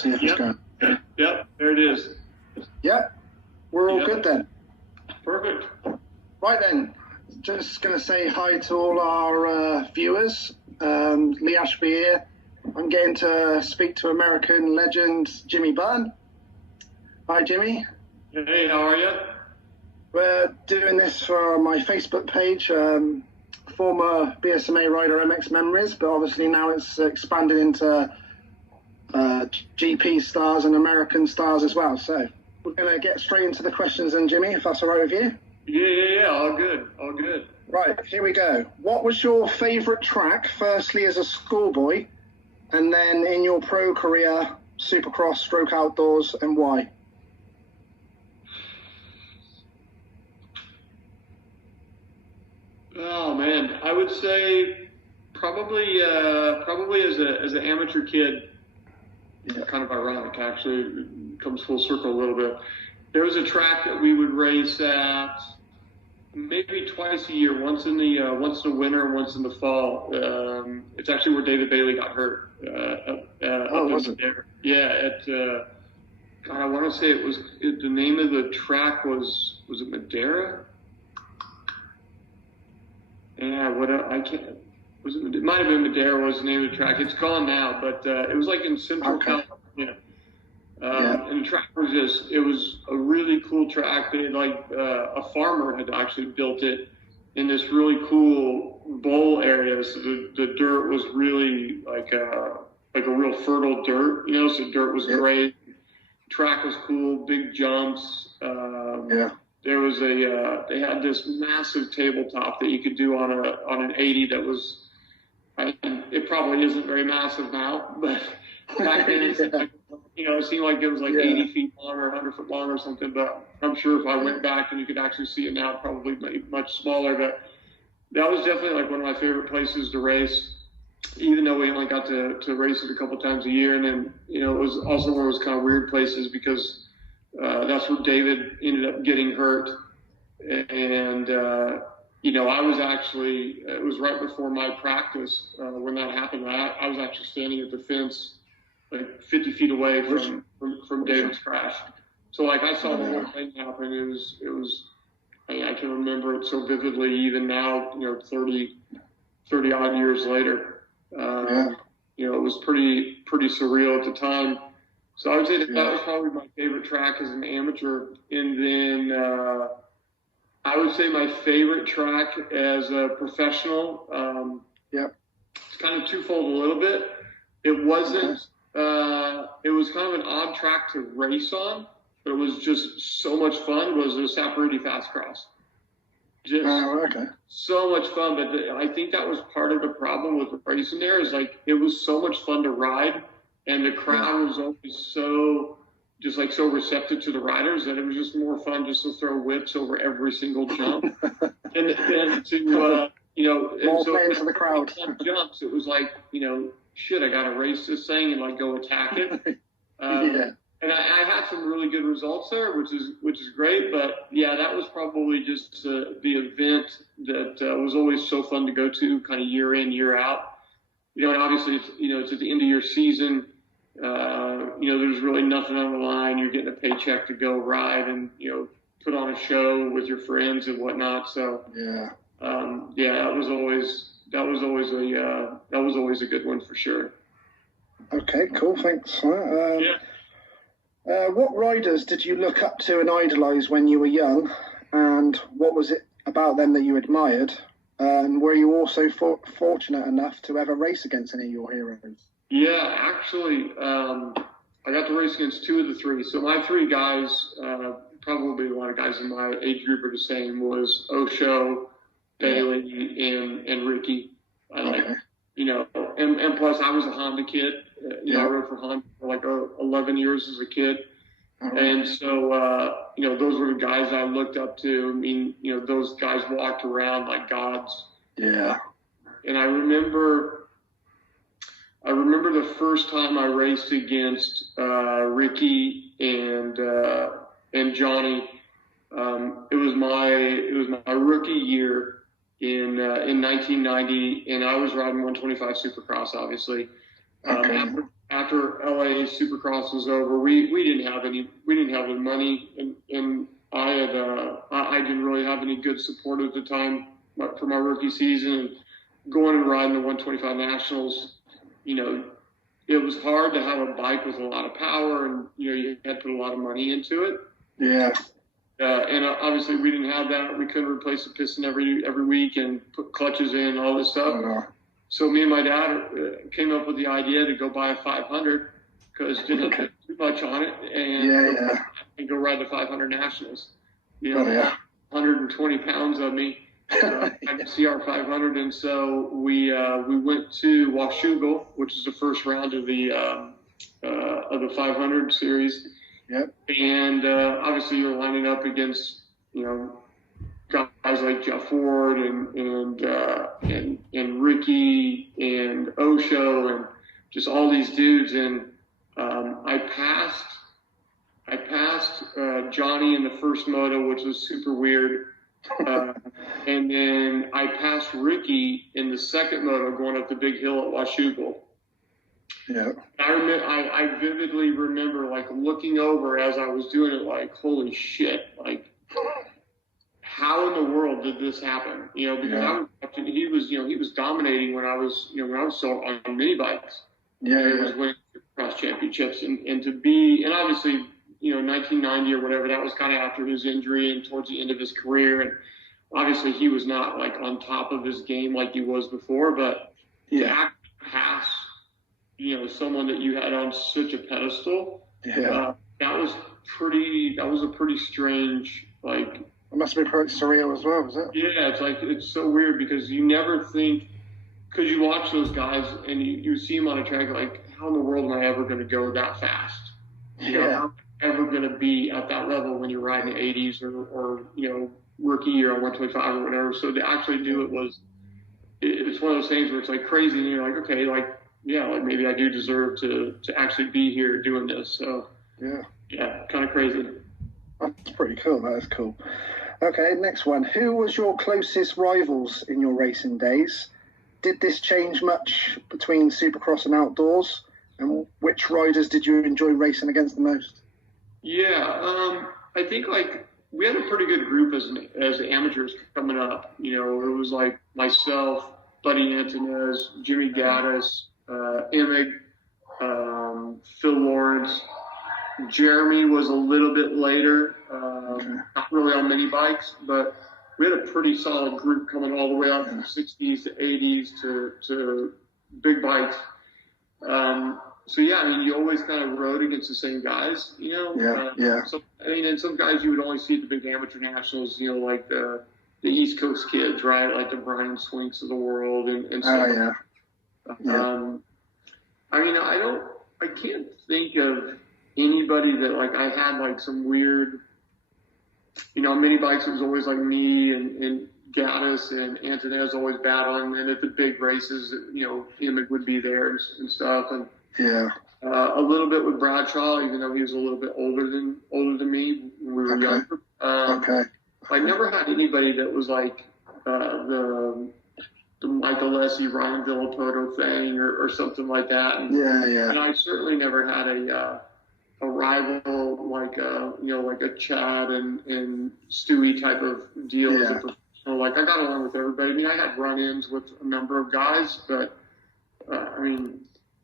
see if it's going. Yep, there it is. Yep, we're all good then. Perfect. Right then, just going to say hi to all our viewers. Lee Ashby here. I'm getting to speak to American legend Jimmy Byrne. Hi, Jimmy. Hey, how are you? We're doing this for my Facebook page, former BSMA rider MX Memories, but obviously now it's expanded into GP stars and American stars as well. So we're going to get straight into the questions then, Jimmy, if that's all right with you. Yeah, all good. Right, here we go. What was your favourite track, firstly as a schoolboy, and then in your pro career, Supercross, stroke outdoors, and why? Oh man, I would say probably as an amateur kid. Yeah. Kind of ironic, actually. It comes full circle a little bit. There was a track that we would race at maybe twice a year, once in the winter and once in the fall. It's actually where David Bailey got hurt. Was it? There. Yeah, God, I want to say the name of the track was it Madeira? Yeah, I can't. It might have been Madeira was the name of the track. It's gone now, but it was like in Central California. And the track was it was a really cool track. They a farmer had actually built it in this really cool bowl area. So the dirt was really like a real fertile dirt, so the dirt was great. Track was cool, big jumps. There was they had this massive tabletop that you could do on an 80 that was, it probably isn't very massive now, but back then it seemed like it was like 80 feet long or 100 foot long or something. But I'm sure if I went back and you could actually see it now, probably much smaller. But that was definitely like one of my favorite places to race, even though we only got to race it a couple times a year. And then, it was also one of those kind of weird places because that's where David ended up getting hurt. And, I was actually, it was right before my practice when that happened. I was actually standing at the fence like 50 feet away from David's crash. So I saw the whole thing happen. It was, I can remember it so vividly even now, 30 odd years later. It was pretty surreal at the time. So I would say that was probably my favorite track as an amateur. And then I would say my favorite track as a professional, it's kind of twofold a little bit. It wasn't, it was kind of an odd track to race on, but it was just so much fun, was the Saporiti Fast Cross. Just so much fun. But I think that was part of the problem with racing there is it was so much fun to ride. And the crowd was always so receptive to the riders that it was just more fun just to throw whips over every single jump. and to, more playing for the crowd. Jumps, it was shit, I got to race this thing and go attack it. And I had some really good results there, which is great. But yeah, that was probably just the event that was always so fun to go to kind of year in, year out. And obviously, it's at the end of your season. There's really nothing on the line. You're getting a paycheck to go ride and, put on a show with your friends and whatnot. So, that was always a good one for sure. Okay, cool. Thanks. What riders did you look up to and idolize when you were young? And what was it about them that you admired? And were you also fortunate enough to ever race against any of your heroes? Yeah, actually, I got to race against two of the three. So my three guys, probably a lot of guys in my age group are the same, was Osho, Bailey, and Ricky. And plus I was a Honda kid. I rode for Honda for 11 years as a kid. And so, those were the guys I looked up to. I mean, those guys walked around like gods. Yeah. And I remember the first time I raced against Ricky and Johnny. It was my rookie year in 1990, and I was riding 125 Supercross, obviously. after LA Supercross was over, we didn't have the money, and I didn't really have any good support at the time for my rookie season. And going and riding the 125 Nationals, it was hard to have a bike with a lot of power, and you had to put a lot of money into it. Yeah. And obviously we didn't have that. We couldn't replace the piston every week and put clutches in, all this stuff. So me and my dad came up with the idea to go buy a 500 because didn't have too much on it, and go ride the 500 Nationals. 120 pounds of me. I could see our 500, and so we went to Washougal, which is the first round of the 500 series. Yep. And obviously you're lining up against guys like Jeff Ford and Ricky and Osho and just all these dudes, and I passed Johnny in the first moto, which was super weird. And then I passed Ricky in the second moto going up the big hill at Washougal. Yeah. I vividly remember looking over as I was doing it, holy shit, how in the world did this happen? Because I was watching, he was dominating when I was still on mini bikes. Yeah. He was winning cross championships, and to be, and obviously, 1990 or whatever, that was kind of after his injury and towards the end of his career. And obviously he was not on top of his game like he was before, but to pass, someone that you had on such a pedestal, that was a pretty strange, it must have been pretty surreal as well, was it? Yeah, it's so weird because you never think, because you watch those guys and you see them on a track, how in the world am I ever going to go that fast? How ever going to be at that level when you're riding the 80s or rookie year on 125 or whatever. So to actually do it it's one of those things where it's crazy, and you're okay, maybe I do deserve to actually be here doing this. So yeah, kind of crazy. That's pretty cool. That is cool. Okay, next one. Who was your closest rivals in your racing days? Did this change much between Supercross and outdoors? And which riders did you enjoy racing against the most? Yeah, I think we had a pretty good group as amateurs coming up. It was myself, Buddy Antonez, Jimmy Gaddis, Emig, Phil Lawrence. Jeremy was a little bit later, not really on mini bikes, but we had a pretty solid group coming all the way up from 60s to 80s to big bikes. So yeah, you always kind of rode against the same guys, So, and some guys you would only see at the big amateur nationals, the East Coast kids, right? Like the Brian Swinks of the world and stuff. I can't think of anybody that I had some weird, mini bikes. It was always me and Gaddis and Antonez always battling, and at the big races, Emig would be there and stuff, and a little bit with Bradshaw, even though he was a little bit older than me when we were younger. I never had anybody that was the Michael Lessie, Ryan Villapoto thing or something like that. And I certainly never had a rival like a Chad and Stewie type of deal as a professional. I got along with everybody. I had run-ins with a number of guys, but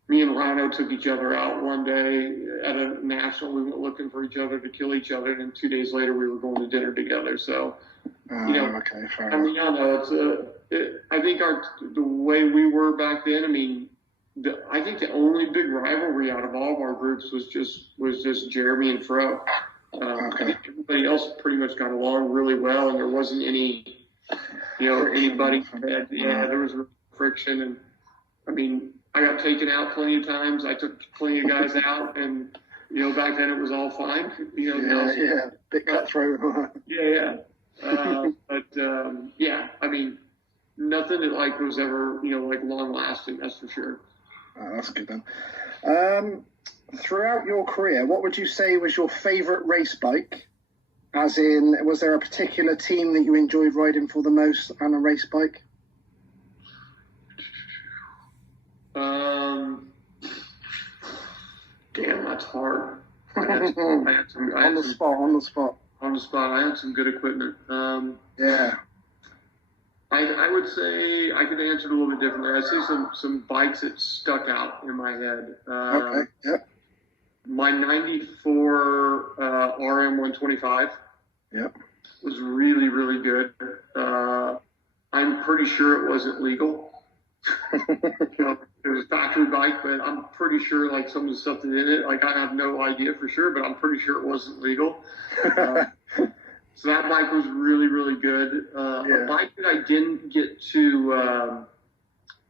me and Rhino took each other out one day at a national. We went looking for each other to kill each other, and 2 days later we were going to dinner together. So, fair enough. I think the way we were back then. I think the only big rivalry out of all of our groups was just Jeremy and Fro. I think everybody else pretty much got along really well, and there wasn't any, anybody that there was friction. And I got taken out plenty of times. I took plenty of guys out, and back then it was all fine. Big cutthroat. Nothing that was ever long lasting. That's for sure. Oh, that's good then. Throughout your career, what would you say was your favorite race bike? As in, was there a particular team that you enjoyed riding for the most on a race bike? that's hard. I had some, on the spot. I had some good equipment. Yeah. I would say I could answer it a little bit differently. I see some bikes that stuck out in my head. Okay. Yep. My 94 RM125 was really, really good. I'm pretty sure it wasn't legal. It was a factory bike, but I'm pretty sure like some of the stuff that's in it, like I have no idea for sure, but I'm pretty sure it wasn't legal. So that bike was really, really good. A bike that I didn't get to,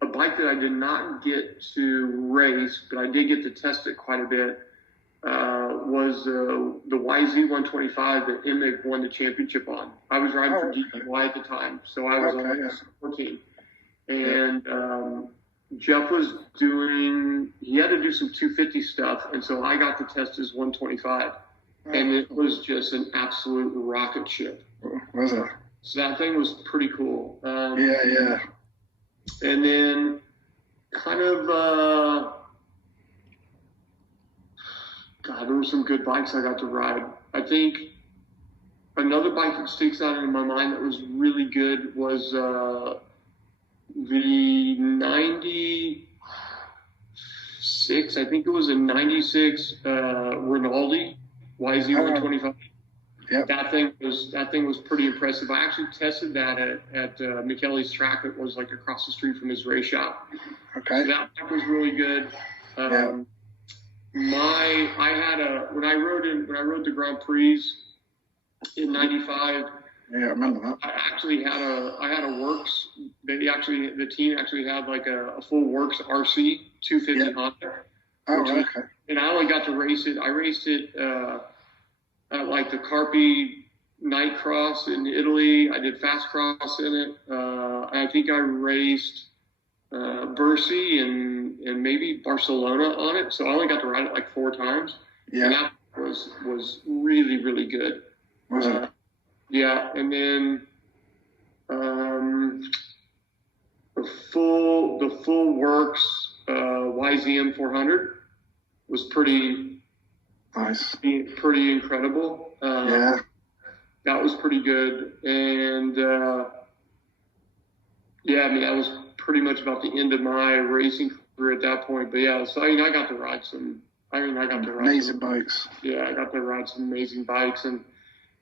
a bike that I did not get to race, but I did get to test it quite a bit, was the YZ125 that Emig won the championship on. I was riding for DPY at the time, so I was on 14. And Jeff was he had to do some 250 stuff, and so I got to test his 125. And it was just an absolute rocket ship. Was it? So that thing was pretty cool. Yeah. And then kind of, there were some good bikes I got to ride. I think another bike that sticks out in my mind that was really good was the 96, I think it was a 96 Rinaldi YZ125. Yep. That thing was pretty impressive. I actually tested that at McKelly's track that was like across the street from his race shop. Okay. So that was really good. When I rode the Grand Prix in '95. Yeah, I remember that. I had a Works. The team actually had like a full Works RC 250 Honda. Oh, okay. And I only got to race it. I raced it at like the Carpi Night Cross in Italy. I did Fast Cross in it. I think I raced Bercy and maybe Barcelona on it. So I only got to ride it like 4 times. Yeah. And that was really, really good. Was it? Yeah. And then the full Works YZM 400 was pretty nice, pretty incredible. That was pretty good, and that was pretty much about the end of my racing career at that point. But yeah, so I got to ride some. Amazing bikes. Yeah, I got to ride some amazing bikes, and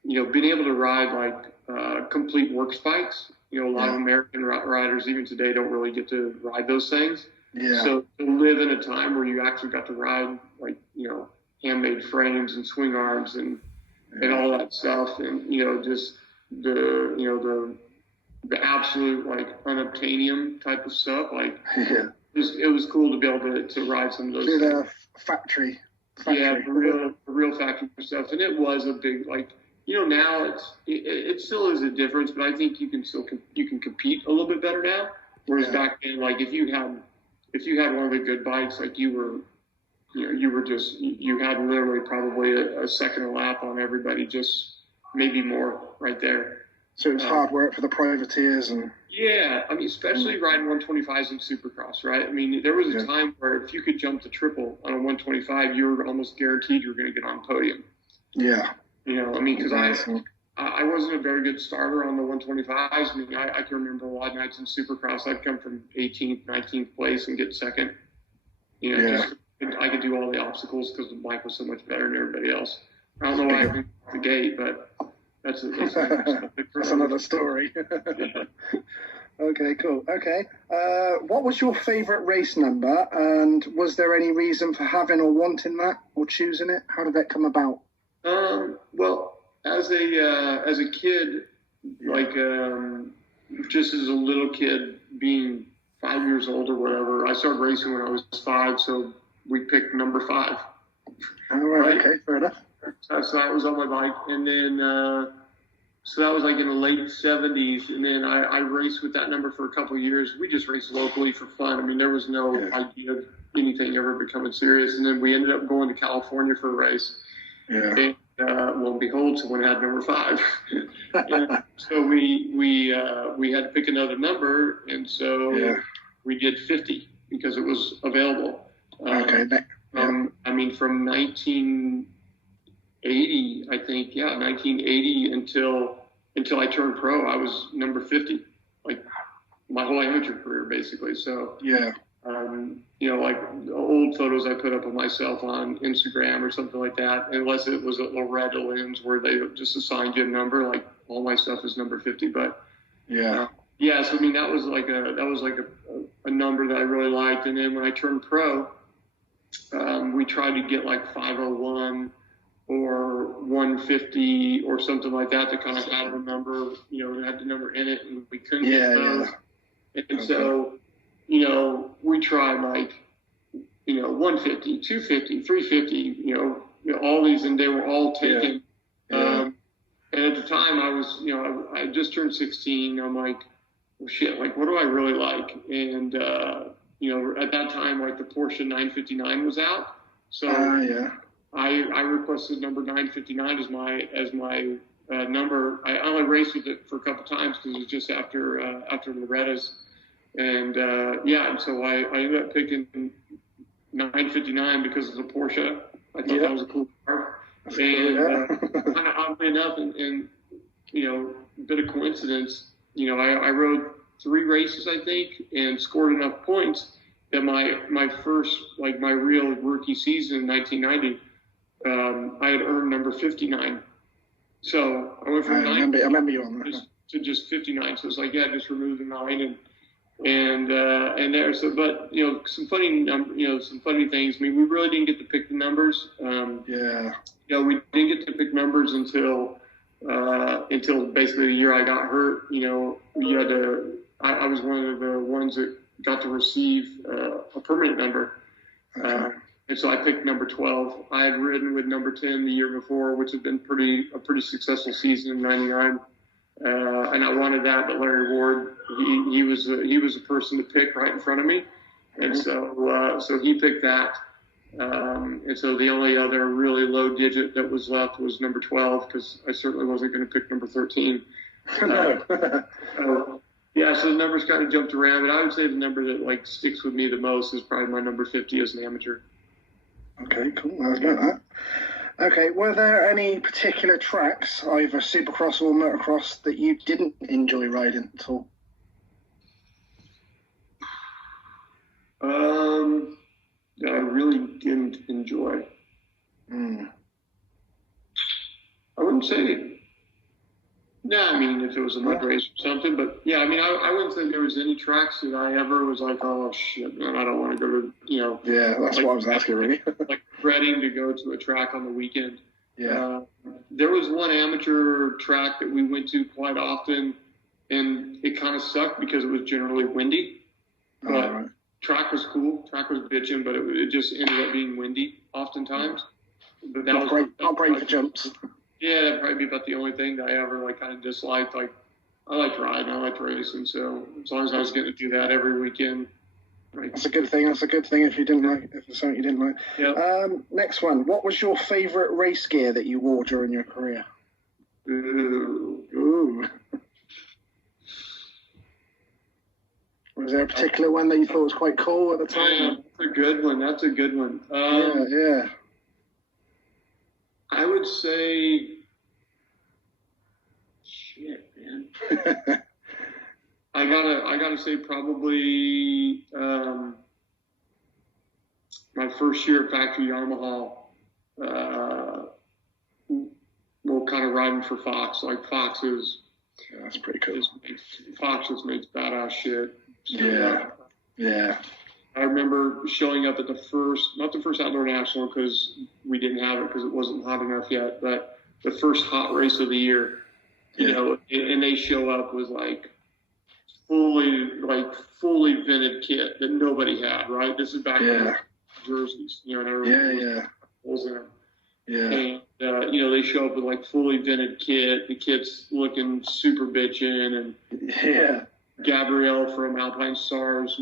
being able to ride like complete Works bikes. A lot of American riders even today don't really get to ride those things. Yeah. So to live in a time where you actually got to ride like, handmade frames and swing arms and all that stuff, and just the absolute like unobtainium type of stuff, like it was cool to be able to ride some of those. The factory. Yeah, the real factory stuff, and it was a big like. Now it still is a difference, but I think you can compete a little bit better now. Whereas back then, like if you had one of the good bikes, like you had literally probably a second a lap on everybody, just maybe more right there. So it was hard work for the privateers and. Yeah, I mean, especially riding 125s in Supercross, right? I mean, there was a time where if you could jump the triple on a 125, you were almost guaranteed you were going to get on the podium. Yeah. I mean, because I wasn't a very good starter on the 125s. I mean, I can remember a lot of nights in Supercross, I'd come from 18th, 19th place and get second. I could do all the obstacles because the bike was so much better than everybody else. I don't know why I went the gate, but that's another story. Okay, cool. Okay. What was your favorite race number, and was there any reason for having or wanting that or choosing it? How did that come about? Well, as a kid, like, just as a little kid, being 5 years old or whatever, I started racing when I was 5, so we picked number 5. Oh, right. Okay, fair enough. So that was on my bike, and then, so that was like in the late 70s, and then I raced with that number for a couple of years. We just raced locally for fun. I mean, there was no idea of anything ever becoming serious, and then we ended up going to California for a race. Yeah. And, lo and behold, someone had number 5. So we had to pick another number, and so we did 50 because it was available. Okay. I mean, from 1980, I think, 1980 until I turned pro, I was number 50, like my whole amateur career, basically. So, like old photos I put up of myself on Instagram or something like that, unless it was a Loretta lens where they just assigned you a number, like all my stuff is number 50. But so I mean, that was like a number that I really liked. And then when I turned pro, we tried to get like 501 or 150 or something like that to kind of have a number, that had the number in it, and we couldn't get those. And so, we tried like, 150, 250, 350, all these, and they were all taken. And at the time I was, I just turned 16. I'm like, well, shit, like, what do I really like? And, at that time, like the Porsche 959 was out. So I requested number 959 as my number. I only raced with it for a couple times because it was just after Loretta's. And and so I ended up picking 959 because of the Porsche. I thought that was a cool car. And kind of oddly enough, and a bit of coincidence, I rode 3 races, I think, and scored enough points that my first, like my real rookie season in 1990, I had earned number 59. So I went from I remember you on that. to just 59. So it's like, just remove the 9 and there. So, but some funny things. I mean, we really didn't get to pick the numbers. We didn't get to pick numbers until basically the year I got hurt. We had I was one of the ones that got to receive a permanent number. And so I picked number 12. I had ridden with number 10 the year before, which had been a pretty successful season in '99. And I wanted that, but Larry Ward, he was a person to pick right in front of me. And so he picked that. And so the only other really low digit that was left was number 12, because I certainly wasn't going to pick number 13. So the numbers kind of jumped around, but I would say the number that like sticks with me the most is probably my number 50 as an amateur. Okay, cool. I know that. Okay, were there any particular tracks, either Supercross or Motocross, that you didn't enjoy riding at all? That I really didn't enjoy. I wouldn't say. No, I mean, if it was a mud race or something, but I mean, I wouldn't say there was any tracks that I ever was like, oh shit, man, I don't want to go to, Yeah, that's what I was asking, really. like dreading to go to a track on the weekend. There was one amateur track that we went to quite often, and it kind of sucked because it was generally windy. But track was cool, track was bitching, but it just ended up being windy oftentimes. But that not great for jumps. Yeah, that'd probably be about the only thing that I ever like kind of disliked. Like, I like riding, I like racing, so as long as I was getting to do that every weekend. Right. That's a good thing. That's a good thing if it's something you didn't like. Yeah. Next one. What was your favourite race gear that you wore during your career? Ooh. Was there a particular one that you thought was quite cool at the time? Yeah, that's a good one. Yeah. I would say, shit, man. I gotta say probably my first year at Factory Yamaha. Well, kind of riding for Fox. Like Fox is. Yeah, that's pretty cool. Fox just makes badass shit. So, yeah. I remember showing up at not the first Outdoor National because we didn't have it because it wasn't hot enough yet, but the first hot race of the year, and they show up with like fully vented kit that nobody had, right? This is back when jerseys, and everyone holes in them. And, they show up with like fully vented kit. The kit's looking super bitchin', and Gabrielle from Alpine Stars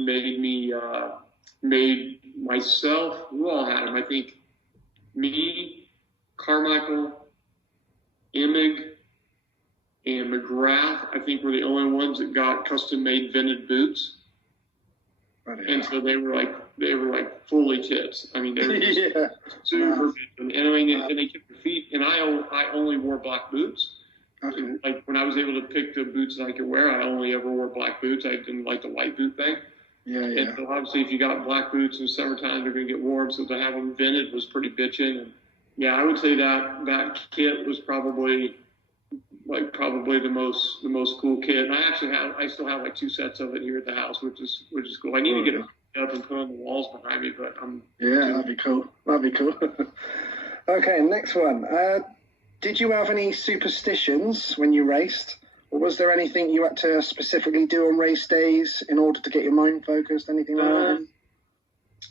made myself, who all had them? I think me, Carmichael, Emig, and McGrath, I think were the only ones that got custom made vented boots. And so they were like fully tits. I mean, they were just super big. And I mean, and they kept their feet. And I only wore black boots. Okay. Like when I was able to pick the boots that I could wear, I only ever wore black boots. I didn't like the white boot thing. And so obviously, if you got black boots in summertime, they're going to get warm. So to have them vented was pretty bitching. And yeah, I would say that kit was probably the most cool kit. And I still have like 2 sets of it here at the house, which is cool. I need to get it up and put on the walls behind me, but that'd be cool. Okay, next one. Did you have any superstitions when you raced? Or was there anything you had to specifically do on race days in order to get your mind focused? Anything like that?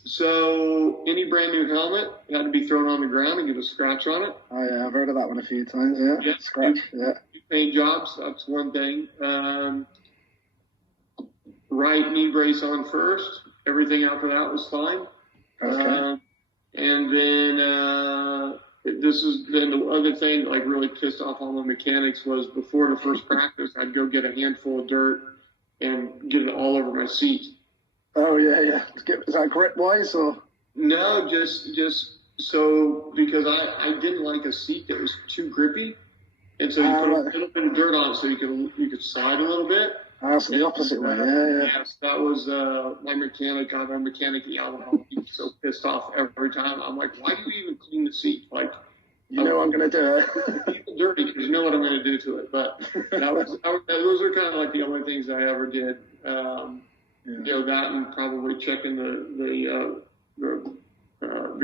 So any brand new helmet had to be thrown on the ground and get a scratch on it. Oh yeah, I've heard of that one a few times. Yeah, scratch. Paint jobs, that's one thing. Right knee brace on first. Everything after that was fine. Okay. And then the other thing that like really pissed off all the mechanics was before the first practice, I'd go get a handful of dirt and get it all over my seat. Oh yeah. Is that grip wise or? No, just so because I didn't like a seat that was too grippy, and so you put a little bit of dirt on it so you could slide a little bit. So the opposite way. Yeah. Yes, that was my mechanic. Our mechanic yelled, he was so pissed off every time. I'm like, why do you even clean the seat? Like, I'm going to do it. Keep it dirty because you know what I'm going to do to it. But those are kind of like the only things I ever did. You know, that and probably checking the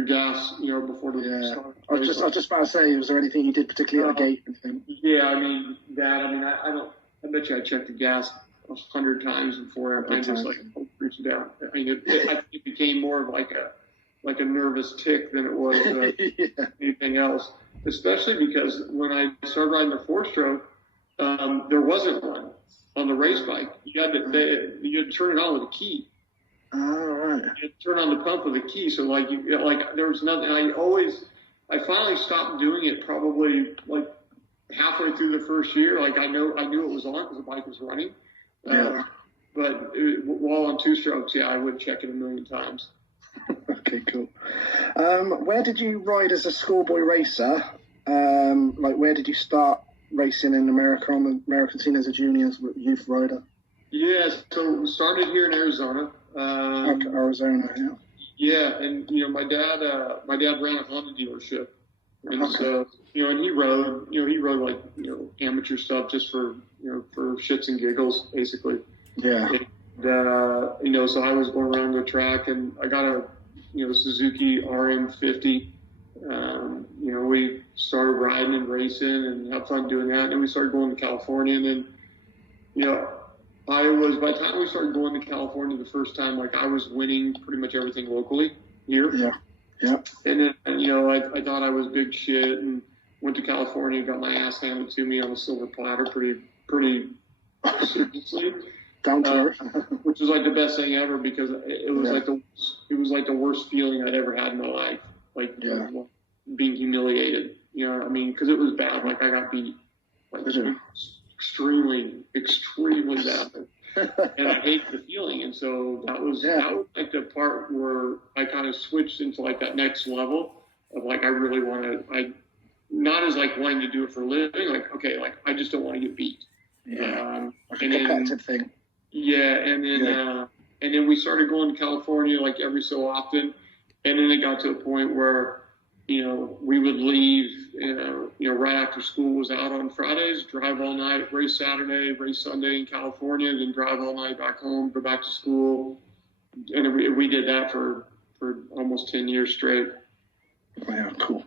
gas, you know, before the start. I was just about to say, was there anything you did particularly at the gate? Yeah, I bet you I checked the gas 100 times before I just like reached down. I mean, I think it became more of like a nervous tick than it was anything else. Especially because when I started riding the 4-stroke, there wasn't one on the race bike. You had to turn it on with a key. Oh, right. You had to turn on the pump with a key. So there was nothing. I finally stopped doing it probably like halfway through the first year. Like I knew it was on because the bike was running. But while on 2-strokes, I would check it a million times. Okay, cool. Where did you ride as a schoolboy racer? Where did you start racing in America on the American scene as a junior youth rider? Yes, so we started here in Arizona. Arizona, yeah. Yeah, and you know my dad ran a Honda dealership, and so and he rode like amateur stuff just for shits and giggles basically. Yeah. And, so I was going around the track, and I got a Suzuki RM50. We started riding and racing and had fun doing that. And then we started going to California, and then by the time we started going to California the first time, like I was winning pretty much everything locally here. Yeah. And then, I thought I was big shit and went to California, got my ass handed to me on a silver platter pretty seriously. Down to earth. Which was like the best thing ever because it was like the worst feeling I'd ever had in my life. Like being humiliated. You know what I mean? Because it was bad. Like I got beat. Like extremely bad. And I hated the feeling. And so that was like the part where I kind of switched into like that next level of like I really not as like wanting to do it for a living. Like, okay, like I just don't want to get beat. Yeah. Like a competitive thing. Yeah, and then we started going to California like every so often, and then it got to a point where we would leave right after school was out on Fridays, drive all night, race Saturday, race Sunday in California, then drive all night back home, go back to school, and we did that for almost 10 years straight. Yeah, cool.